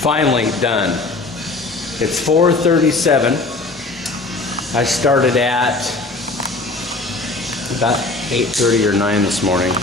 finally done. It's 4:37. I started at about 8:30 or 9 this morning,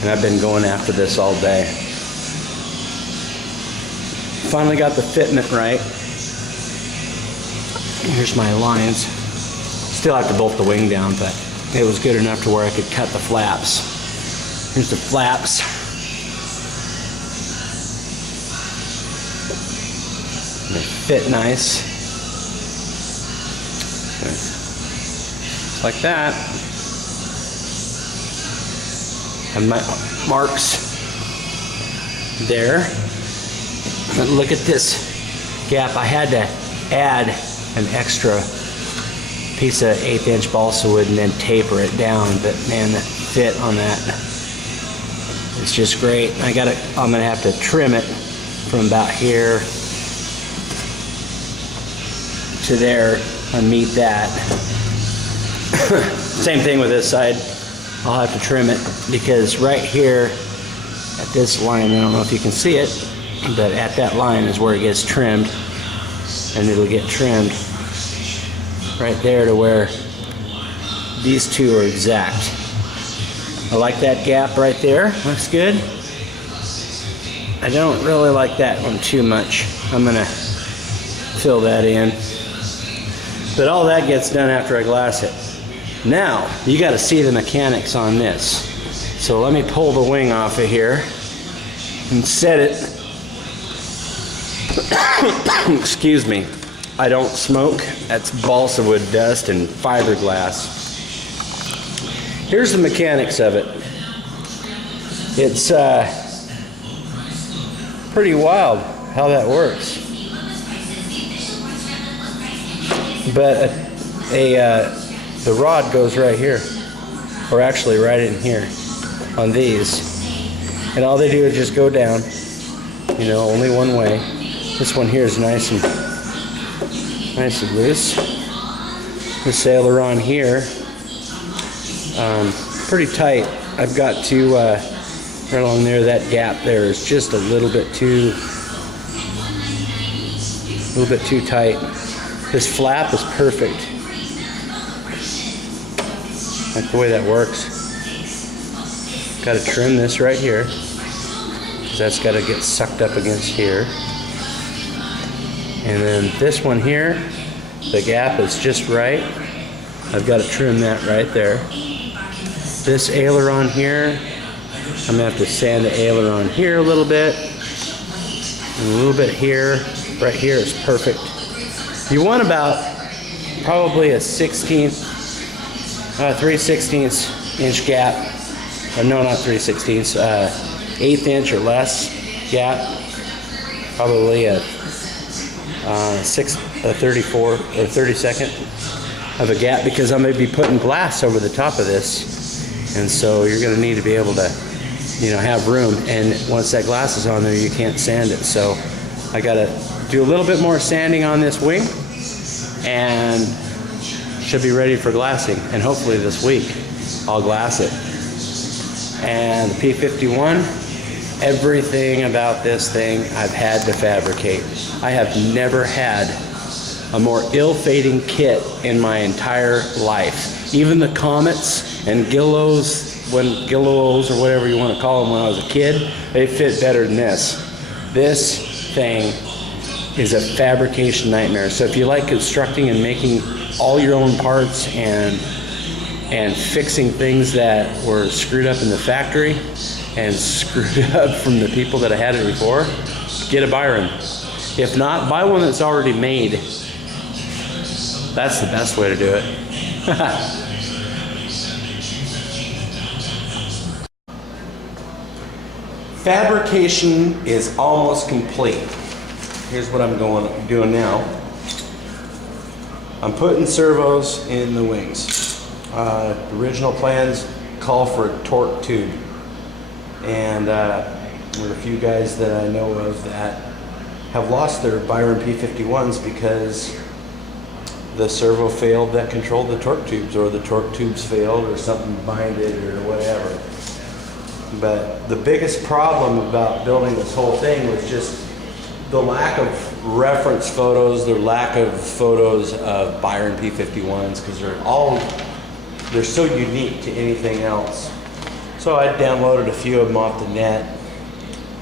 and I've been going after this all day. Finally got the fitment right. Here's my lines. Still have to bolt the wing down, but it was good enough to where I could cut the flaps. Here's the flaps. They fit nice. Just like that. And my marks there. But look at this gap. I had to add an extra piece of 1/8 inch balsa wood and then taper it down, but man, that fit on that, it's just great. I'm gonna have to trim it from about here to there and meet that. Same thing with this side. I'll have to trim it because right here at this line, I don't know if you can see it, but at that line is where it gets trimmed, and it'll get trimmed right there to where these two are exact. I like that gap right there. Looks good. I don't really like that one too much. I'm gonna fill that in. But all that gets done after I glass it. Now, you gotta see the mechanics on this. So let me pull the wing off of here and set it. Excuse me. I don't smoke. That's balsa wood dust and fiberglass. Here's the mechanics of it. It's pretty wild how that works. But the rod goes right here, or actually right in here on these. And all they do is just go down, you know, only one way. This one here is nice and loose. This aileron here, pretty tight. I've got to, right along there, that gap there is just a little bit too tight. This flap is perfect. Like the way that works. Got to trim this right here, because that's got to get sucked up against here. And then this one here, the gap is just right. I've got to trim that right there. This aileron here, I'm gonna have to sand the aileron here a little bit, and a little bit here. Right here is perfect. You want about probably a 3/16 inch gap. Or no, not 3/16, 1/8 inch or less gap. Probably a 34 or 32nd of a gap, because I'm going to be putting glass over the top of this, and so you're going to need to be able to, you know, have room. And once that glass is on there, you can't sand it. So I got to do a little bit more sanding on this wing, and should be ready for glassing. And hopefully this week I'll glass it. And the P-51. Everything about this thing I've had to fabricate. I have never had a more ill-fating kit in my entire life. Even the Comets and Gillos, or whatever you want to call them, when I was a kid, they fit better than this. This thing is a fabrication nightmare. So if you like constructing and making all your own parts and fixing things that were screwed up in the factory and screwed up from the people that had it before, get a Byron. If not, buy one that's already made. That's the best way to do it. Fabrication is almost complete. Here's what I'm doing now. I'm putting servos in the wings. The original plans call for a torque tube. And there are a few guys that I know of that have lost their Byron P-51s because the servo failed that controlled the torque tubes, or the torque tubes failed, or something binded, or whatever. But the biggest problem about building this whole thing was just the lack of reference photos, the lack of photos of Byron P-51s, because they're so unique to anything else. So I downloaded a few of them off the net,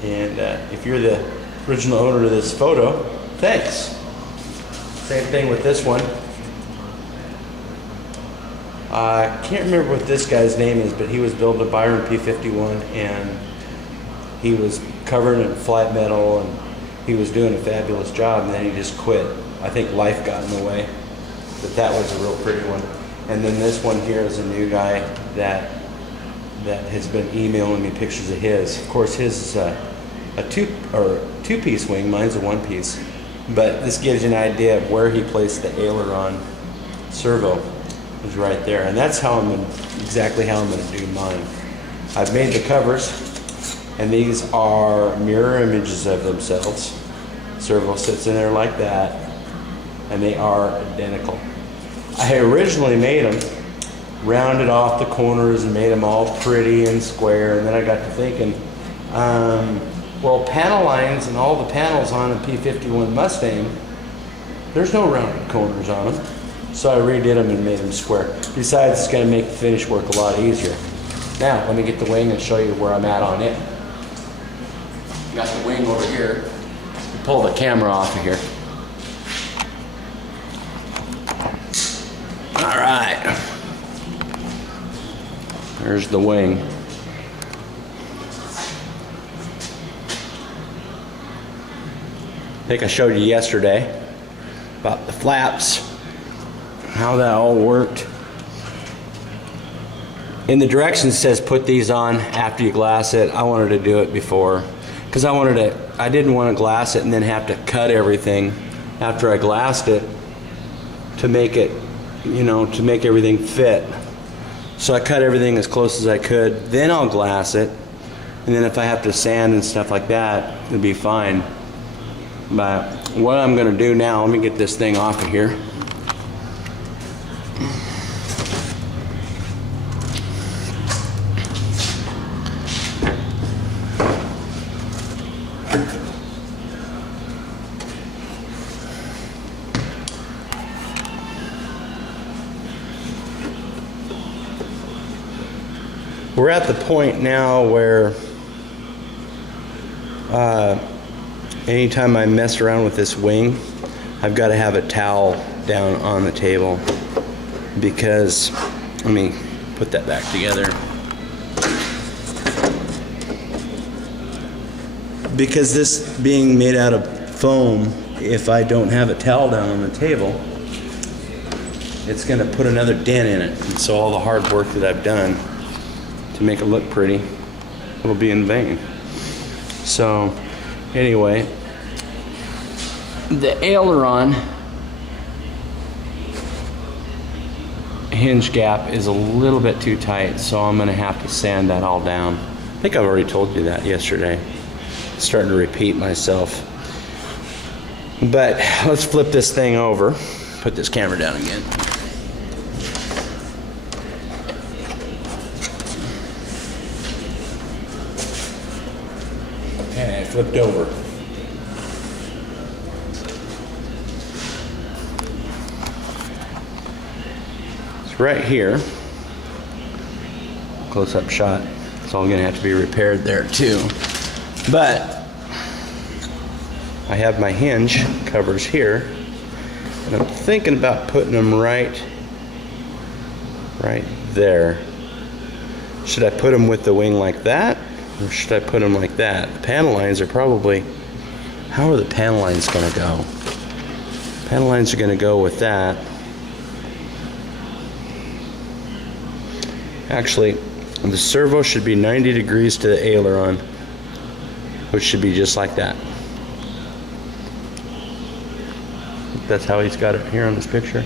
and if you're the original owner of this photo, thanks. Same thing with this one. I can't remember what this guy's name is, but he was building a Byron P-51, and he was covered in flat metal, and he was doing a fabulous job, and then he just quit. I think life got in the way, but that was a real pretty one. And then this one here is a new guy that has been emailing me pictures of his. Of course, his is a two-piece wing. Mine's a one-piece. But this gives you an idea of where he placed the aileron servo. Is right there, and that's how exactly how I'm going to do mine. I've made the covers, and these are mirror images of themselves. Servo sits in there like that, and they are identical. I originally made them, rounded off the corners and made them all pretty and square, and then I got to thinking, well, panel lines and all the panels on a P-51 Mustang, there's no rounded corners on them. So I redid them and made them square. Besides, it's going to make the finish work a lot easier. Now, let me get the wing and show you where I'm at on it. Got the wing over here. Pull the camera off of here. All right. There's the wing. I think I showed you yesterday about the flaps, how that all worked. In the directions it says put these on after you glass it. I wanted to do it before because I didn't want to glass it and then have to cut everything after I glassed it to make it, to make everything fit. So I cut everything as close as I could, then I'll glass it, and then if I have to sand and stuff like that, it'll be fine. But what I'm going to do now, let me get this thing off of here. We're at the point now where anytime I mess around with this wing, I've got to have a towel down on the table because, let me put that back together. Because this being made out of foam, if I don't have a towel down on the table, it's going to put another dent in it. And so all the hard work that I've done to make it look pretty, it'll be in vain. So anyway, the aileron hinge gap is a little bit too tight, so I'm going to have to sand that all down. I think I've already told you that yesterday. I'm starting to repeat myself. But let's flip this thing over. Put this camera down again. Okay, flipped over. It's right here. Close-up shot. It's all going to have to be repaired there too. But I have my hinge covers here, and I'm thinking about putting them right there. Should I put them with the wing like that? Or should I put them like that? The panel lines are probably, how are the panel lines going to go? Panel lines are going to go with that. Actually, the servo should be 90 degrees to the aileron, which should be just like that. That's how he's got it here on this picture.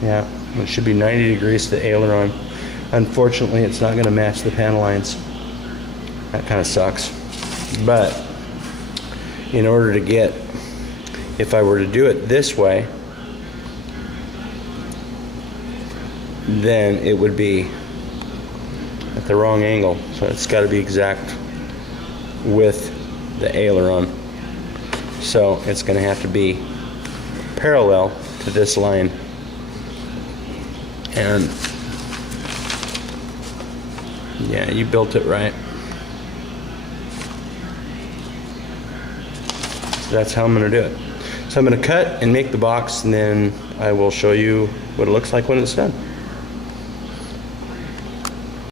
Yeah, it should be 90 degrees to the aileron. Unfortunately, it's not going to match the panel lines. That kind of sucks. But in order to get, if I were to do it this way, then it would be at the wrong angle. So it's got to be exact with the aileron. So it's going to have to be parallel to this line. And yeah, you built it right. So that's how I'm going to do it. So I'm going to cut and make the box, and then I will show you what it looks like when it's done.